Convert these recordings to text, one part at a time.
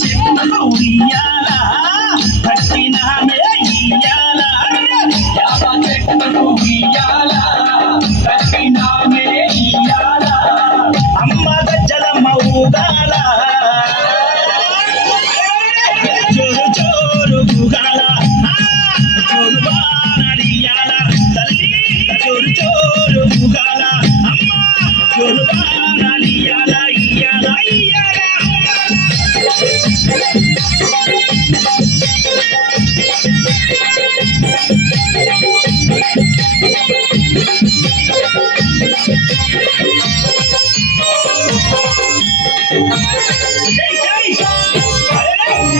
చెట్టుకు ఉయ్యాల కట్టినామే ఇయ్యాల యాప చెట్టుకు ఉయ్యాల కట్టినామే ఇయ్యాల అమ్మ గజ్జలమ్మ ఊగాల జోరు జోరు ఊగాల జోరు బాణలియాల తల్లి జోరు జోరు ఊగాల అమ్మ జోరు బాణలియాల ఇయ్యాల ఇయ్యాల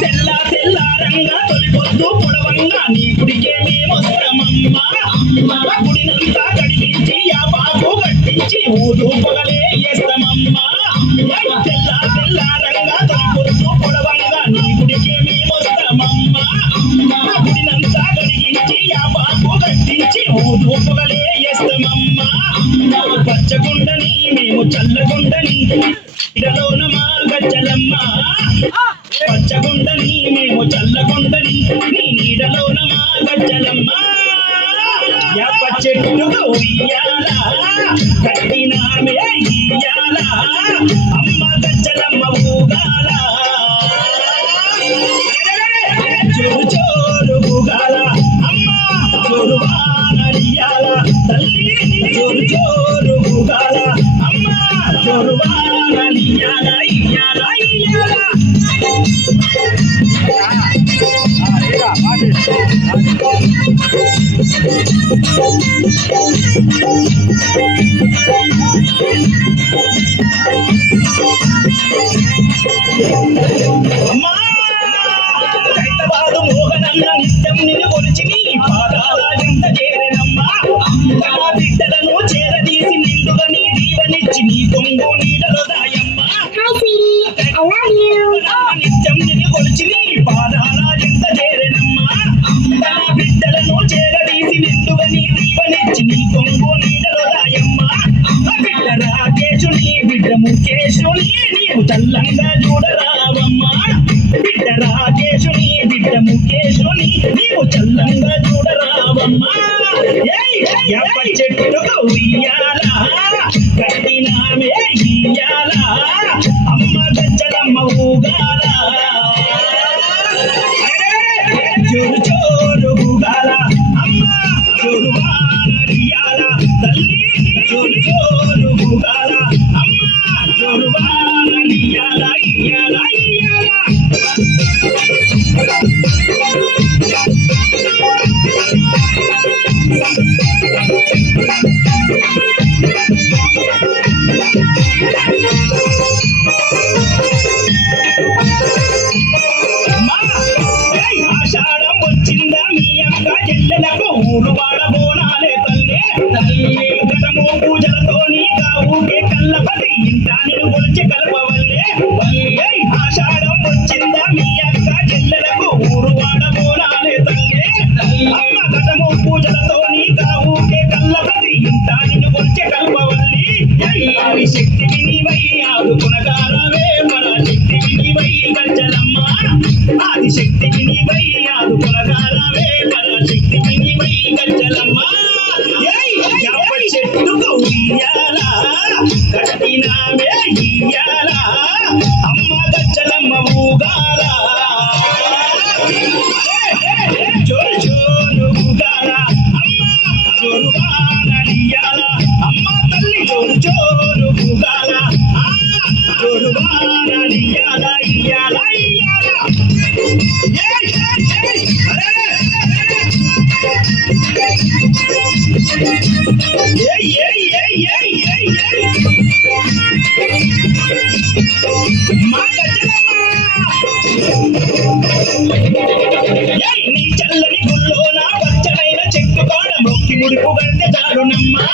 తెల్ల తెల్లారంగా తొలిపొద్దు పొడవంగా నీ గుడికే మేమొస్తామమ్మా గుడినంతా కడిగించి యాపాకు కట్టించి ఊరు పొగలే వేస్తామమ్మా తెల్ల తెల్లారంగా తొలిపొద్దు పొడవంగా నీ గుడికే మేమొస్తామమ్మా గుడినంతా కడిగించి యాపాకు కట్టించి ఊరు పొగలే వేస్తామమ్మా పచ్చగుండని మేము చల్లగుండని ఇడలోన మా గజ్జలమ్మ పచ్చగుండని మేము చల్లగుండని నీ నీడలోన మా గజ్జలమ్మ యాప చెట్టుకు ఉయ్యాల కట్టినామే ఇయ్యాల అమ్మ గజ్జలమ్మ ఊగాల జోరు జోరు ఊగాల అమ్మ జోరు బాణలియాల తల్లి జోరు జోరు ఊగాల అమ్మ జోరు బాణలియాల ఇయ్యాల ఇయ్యాల అమ్మా హైదరాబాదు మోహనన్న నిత్యం నిన్ను కొలిచి నీ పాదాల చెంత చేరెనమ్మా నా బిడ్డలను చేరదీసి నిండుగా నీ దీవెనిచ్చి నీ కొంగు నీడలో దాయమ్మా నిత్యం నిన్ను కొలిచి నీ పాదాల చెంత చేరెనమ్మా నా బిడ్డలను చేరదీసి నిండుగా నీ దీవెనిచ్చి నీ కొంగు నీడలో దాయమ్మా బిడ్డ రాకేశుని బిడ్డ ముఖేశుని నీవు చల్లంగా చూడరావమ్మా బిడ్డ రాకేశుని బిడ్డ ముఖేశుని నీవు చల్లంగా చూడరావమ్మా యాప చెట్టుకు ఉయ్యాల కట్టినామే ఇయ్యాల అమ్మ గజ్జలమ్మ ఊగాల జోరు జోరు ఊగాల అమ్మ జోరు బాణలియాల తల్లి జోరు జోరు ఊగాల అమ్మ జోరు బాణలియాల ఇయ్యాల ఇయ్యాల ఆషాఢం వచ్చిందా మీ అక్క చెల్లెలకు ఊరు వాడ బోనాలే తల్లి తల్లి గతము పూజలతో నీ కావుకే కల్లపతి ఇంటా నిన్ను కొలిచి కలపవల్లే ఆషాఢం వచ్చిందా మీ అక్క చెల్లెలకు ఊరు వాడ బోనాలే తల్లి అమ్మ గతము పూజలతో నీ కావుకే కల్లపతి ఇంటా నిన్ను కొలిచి కలపవల్లి ఆది శక్తి వినివై ఆదుకునగారవే పరాశక్తి వినివై గజ్జలమ్మ ఆది శక్తి వినివై ఆదుకునగారవే పరాశక్తి వినివై గజ్జలమ్మ యాప చెట్టుకు ఉయ్యాల కట్టినామే ఇయ్యాల అమ్మ గజ్జలమ్మ ఊగాల జోరు జోరు ఊగాల అమ్మ జోరు బాణలియాల అమ్మ తల్లి జోరు జోరు ఊగాల జోరు బాణలియాల ఇయ్యాల ఇయ్యాల మా గజ్జలమ్మ నీ చల్లని గుల్లోన పచ్చడైన చెట్టు కాడ మొక్కి ముడుపు గంటె చాలునమ్మా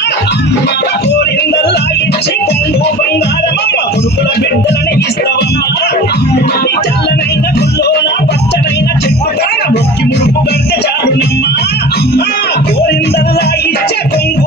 కోరిందల్లా ఇచ్చి కొంగు బంగారమమ్మ కొడుకుల బిడ్డలని ఇస్తావమ్మా నీ చల్లనైన గుల్లోన పచ్చడైన చెట్టు కాడ మొక్కి ముడుపు గంటె చాలునమ్మా కోరిందల్లా ఇచ్చే కొంగు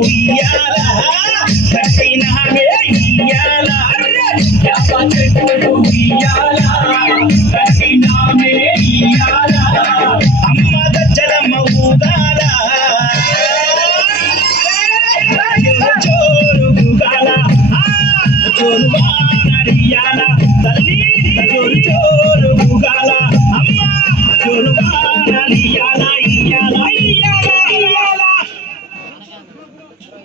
ఉయ్యాల కట్టినామే ఉయ్యాల యాప చెట్టుకు ఉయ్యాల కట్టినామే ఉయ్యాల అమ్మ గజ్జలమ్మ ఊగాల జోరు ఊగాల జోరు వానడియాల తల్లి జోరు జోరు